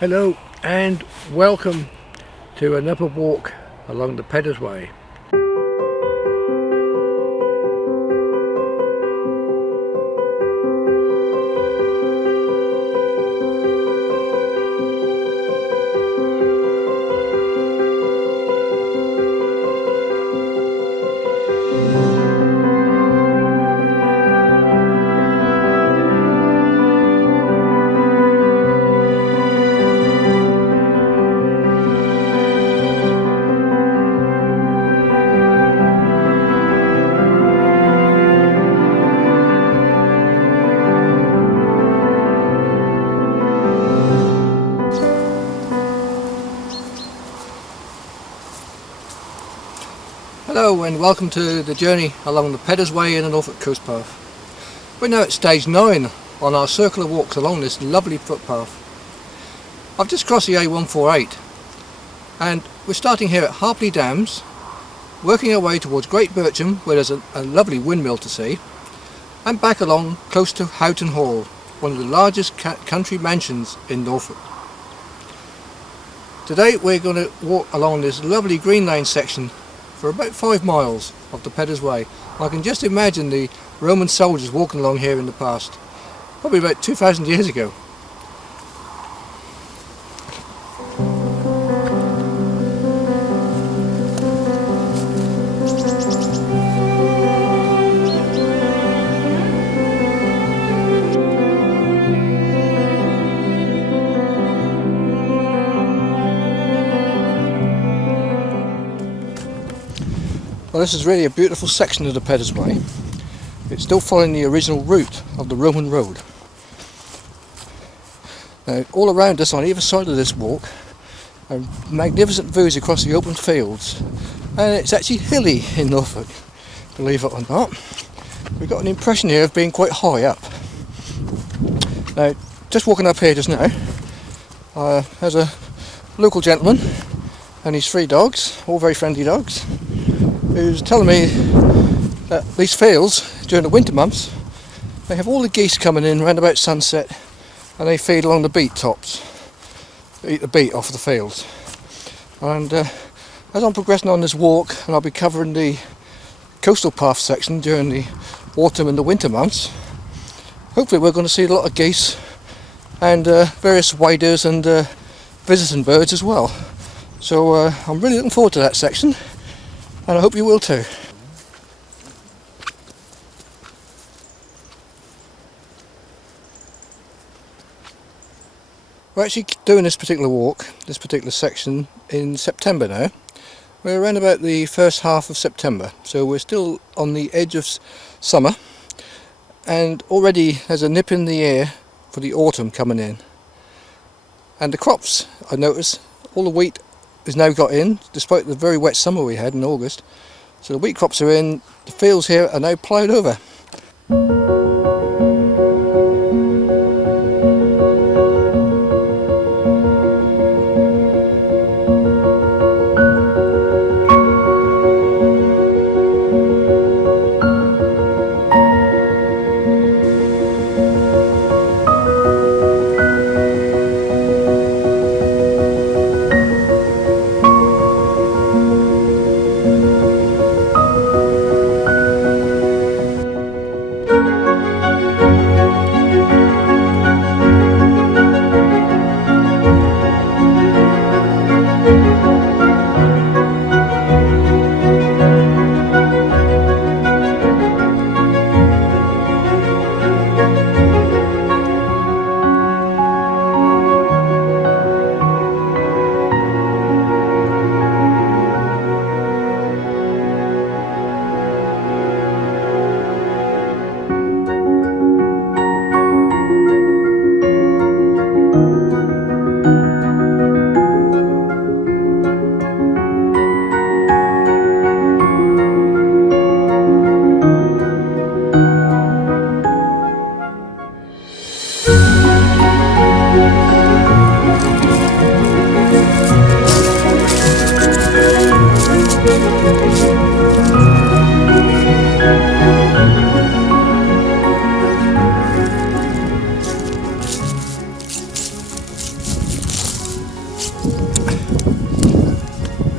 Hello and welcome to another walk along the Peddars Way. Hello and welcome to the journey along the Peddars Way in the Norfolk Coast Path. We're now at stage 9 on our circular walks along this lovely footpath. I've just crossed the A148 and we're starting here at Harpley Dams, working our way towards Great Bircham where there's a lovely windmill to see, and back along close to Houghton Hall, one of the largest country mansions in Norfolk. Today we're going to walk along this lovely green lane section for about 5 miles of the Peddars Way. I can just imagine the Roman soldiers walking along here in the past, probably about 2,000 years ago. Well, this is really a beautiful section of the Peddars Way. It's still following the original route of the Roman road. Now, all around us on either side of this walk are magnificent views across the open fields, and it's actually hilly in Norfolk, believe it or not. We've got an impression here of being quite high up. Now, just walking up here just now, there's a local gentleman and his 3 dogs, all very friendly dogs, who's telling me that these fields, during the winter months, they have all the geese coming in round about sunset and they feed along the beet tops, eat the beet off the fields. And as I'm progressing on this walk, and I'll be covering the coastal path section during the autumn and the winter months, hopefully we're going to see a lot of geese and various waders and visiting birds as well. So I'm really looking forward to that section, and I hope you will too. We're actually doing this particular walk, this particular section, in September now. We're around about the first half of September, so we're still on the edge of summer, and already there's a nip in the air for the autumn coming in. And the crops, I notice, all the wheat is now got in, despite the very wet summer we had in August. So the wheat crops are in, the fields here are now ploughed over.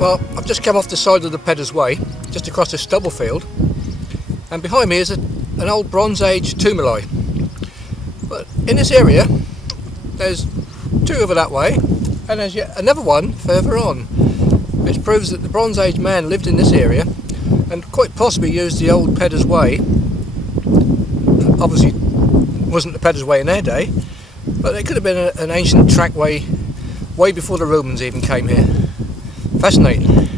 Well, I've just come off the side of the Peddars Way, just across this stubble field, and behind me is an old Bronze Age tumuli. But in this area, there's two over that way, and there's yet another one further on, which proves that the Bronze Age man lived in this area and quite possibly used the old Peddars Way. Obviously, wasn't the Peddars Way in their day, but it could have been an ancient trackway way before the Romans even came here. Fascinating.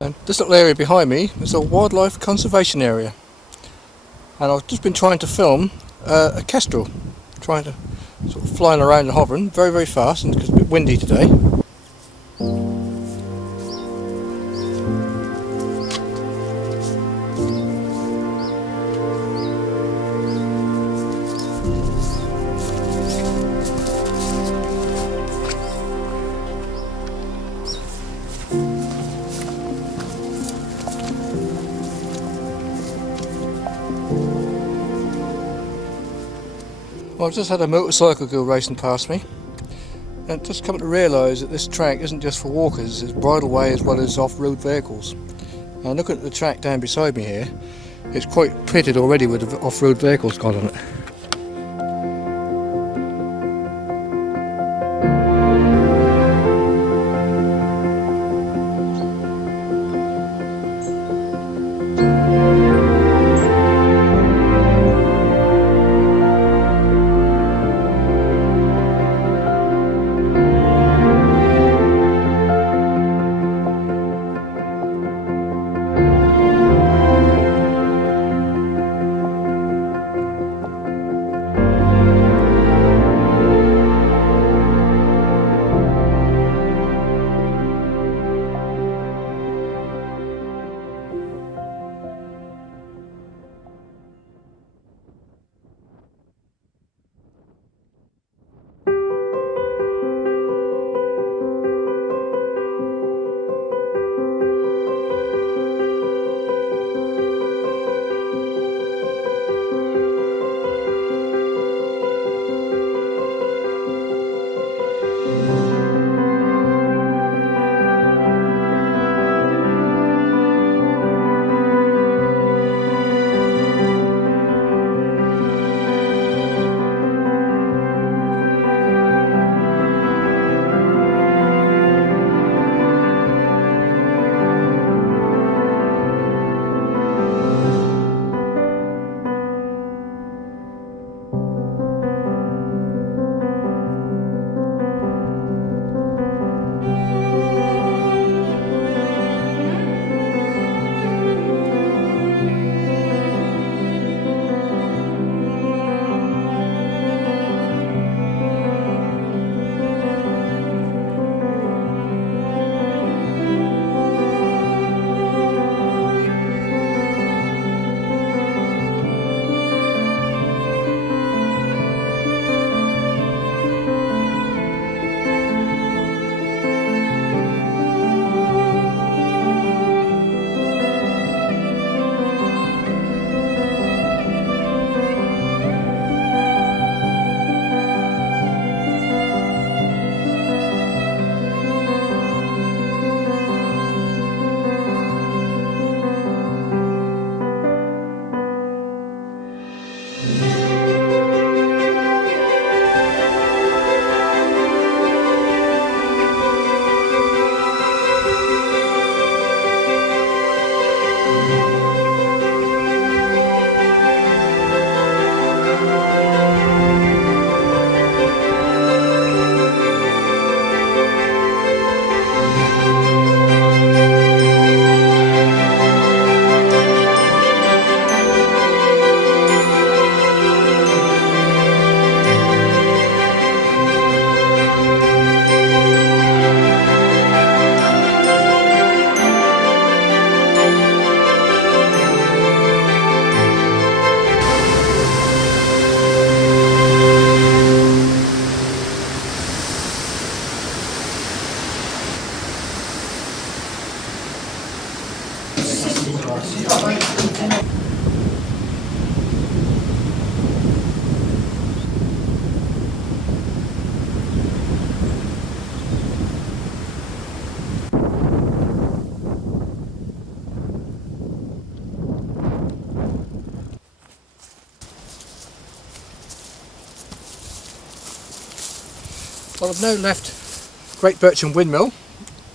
And this little area behind me is a wildlife conservation area, and I've just been trying to film a kestrel, trying to sort of flying around and hovering very, very fast, and it's a bit windy today. Well, I've just had a motorcycle go racing past me, and just come to realise that this track isn't just for walkers, it's bridleway as well as off-road vehicles. And looking at the track down beside me here, it's quite pitted already with the off-road vehicles got on it. Well, I've now left Great Bircham Windmill.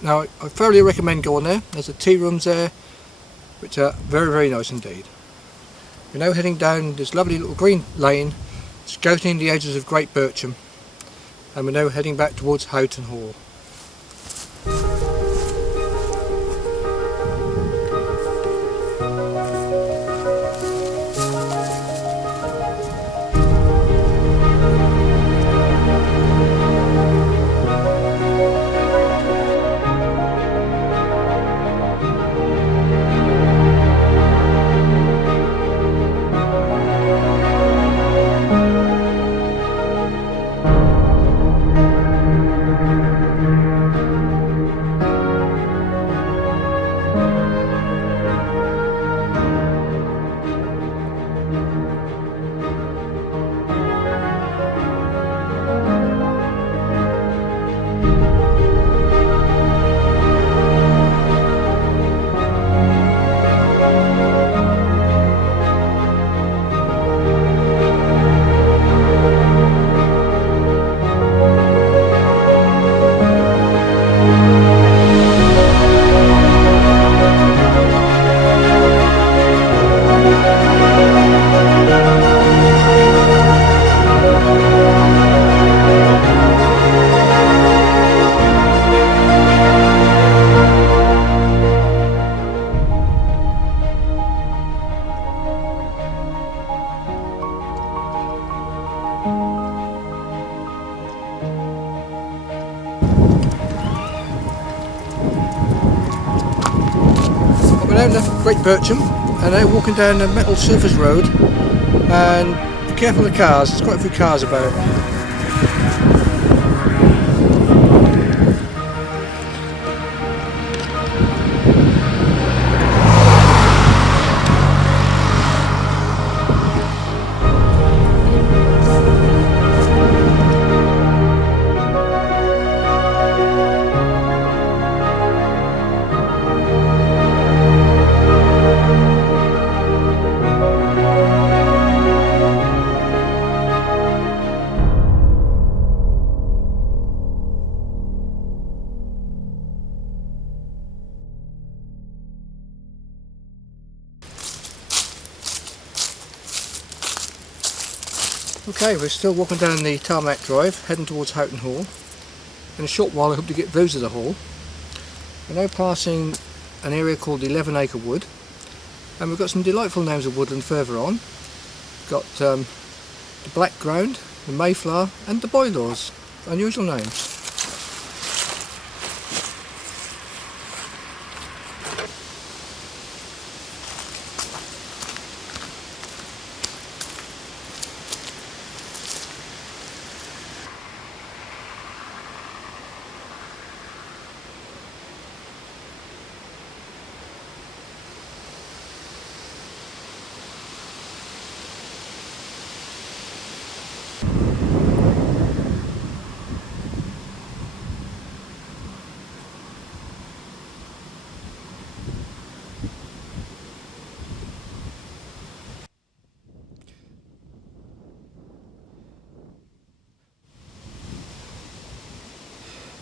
Now I thoroughly recommend going there. There's the tea rooms there, which are very, very nice indeed. We're now heading down this lovely little green lane, scouting the edges of Great Bircham, and we're now heading back towards Houghton Hall. We're now left Great Bircham and now walking down a metal surface road, and be careful of the cars, there's quite a few cars about. Okay, we're still walking down the tarmac drive, heading towards Houghton Hall. In a short while I hope to get views of the hall. We're now passing an area called the 11 Acre Wood, and we've got some delightful names of woodland further on. We've got the Black Ground, the Mayflower and the Boylors, unusual names.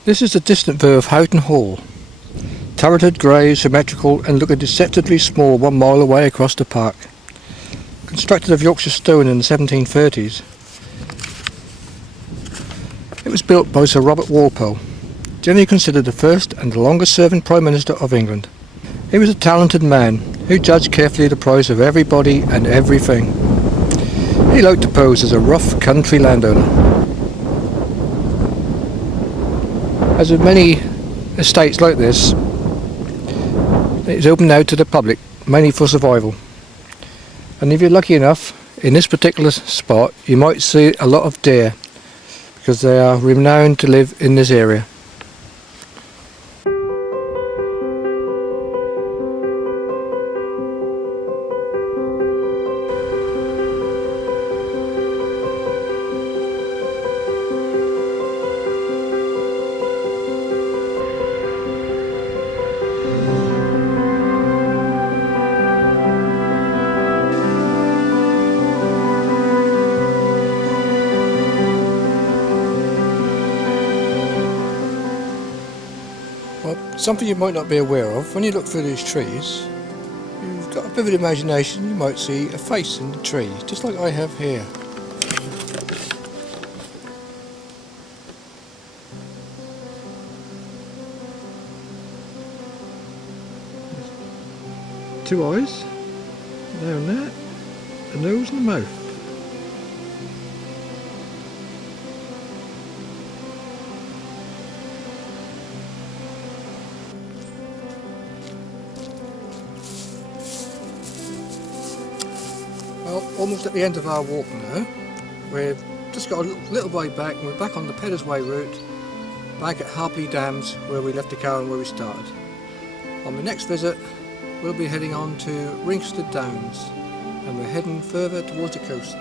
This is a distant view of Houghton Hall. Turreted, grey, symmetrical and looking deceptively small 1 mile away across the park. Constructed of Yorkshire stone in the 1730s. It was built by Sir Robert Walpole, generally considered the first and the longest serving Prime Minister of England. He was a talented man who judged carefully the price of everybody and everything. He liked to pose as a rough country landowner. As with many estates like this, it is open now to the public, mainly for survival. And if you're lucky enough, in this particular spot, you might see a lot of deer, because they are renowned to live in this area. Something you might not be aware of, when you look through these trees, you've got a bit of imagination, you might see a face in the tree, just like I have here. Two eyes, down there, a nose and a mouth. Well, almost at the end of our walk now. We've just got a little way back and we're back on the Peddars Way route, back at Harpley Dams where we left the car and where we started. On the next visit we'll be heading on to Ringsted Downs and we're heading further towards the coast.